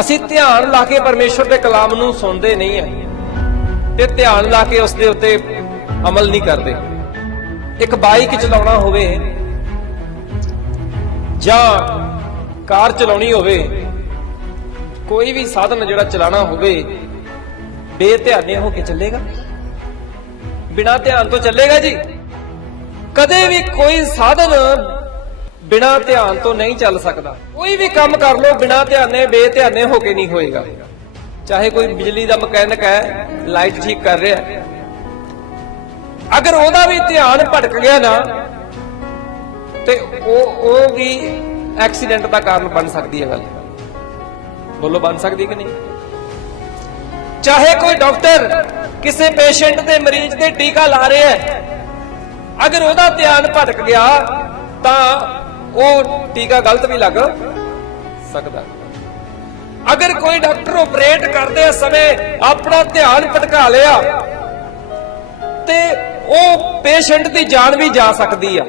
ਅਸੀਂ ਧਿਆਨ ਲਾ ਕੇ ਪਰਮੇਸ਼ਵਰ ਦੇ ਕਲਾਮ ਨੂੰ ਸੁਣਦੇ ਨਹੀਂ ਹੈ ਤੇ ਧਿਆਨ ਲਾ ਕੇ ਉਸ ਦੇ ਉੱਤੇ ਅਮਲ ਨਹੀਂ ਕਰਦੇ। ਇੱਕ ਬਾਈਕ ਚਲਾਉਣਾ ਹੋਵੇ ਜਾਂ ਕਾਰ ਚਲਾਉਣੀ ਹੋਵੇ, ਕੋਈ ਵੀ ਸਾਧਨ ਜਿਹੜਾ ਚਲਾਉਣਾ ਹੋਵੇ, ਬੇਧਿਆਨੇ ਹੋ ਕੇ ਚੱਲੇਗਾ। ਬਿਨਾ ਧਿਆਨ ਤੋਂ ਚੱਲੇਗਾ ਜੀ। ਕਦੇ ਵੀ ਕੋਈ ਸਾਧਨ ਬਿਨਾ ਧਿਆਨ ਤੋਂ ਨਹੀਂ ਚੱਲ ਸਕਦਾ। ਕੋਈ ਵੀ ਕੰਮ ਕਰ ਲੋ ਬਿਨਾ ਧਿਆਨੇ, ਬੇਧਿਆਨੇ ਹੋ ਕੇ ਨਹੀਂ ਹੋਏਗਾ। ਚਾਹੇ ਕੋਈ ਬਿਜਲੀ ਦਾ ਮਕੈਨਿਕ ਹੈ, ਲਾਈਟ ਠੀਕ ਕਰ ਰਿਹਾ ਹੈ। ਅਗਰ ਉਹਦਾ ਵੀ ਧਿਆਨ ਭਟਕ ਗਿਆ ਨਾ, ਤੇ ਉਹ ਉਹ ਵੀ ਐਕਸੀਡੈਂਟ ਦਾ ਕਾਰਨ ਬਣ ਸਕਦੀ ਹੈ ਗੱਲ। ਬੋਲੋ, ਬਣ ਸਕਦੀ ਕਿ ਨਹੀਂ? ਚਾਹੇ ਕੋਈ ਡਾਕਟਰ ਕਿਸੇ ਪੇਸ਼ੈਂਟ ਦੇ ਮਰੀਜ਼ ਤੇ ਟੀਕਾ ਲਾ ਰਿਹਾ ਹੈ, ਅਗਰ ਉਹਦਾ ਧਿਆਨ ਭਟਕ ਗਿਆ, ਤਾਂ ਉਹ ਟੀਕਾ ਗਲਤ ਵੀ ਲੱਗ ਸਕਦਾ। ਅਗਰ ਕੋਈ ਡਾਕਟਰ ਆਪਰੇਟ ਕਰਦੇ ਸਮੇਂ ਆਪਣਾ ਧਿਆਨ ਭਟਕਾ ਲਿਆ, ਤੇ ਉਹ ਪੇਸ਼ੈਂਟ ਦੀ ਜਾਨ ਵੀ ਜਾ ਸਕਦੀ ਆ।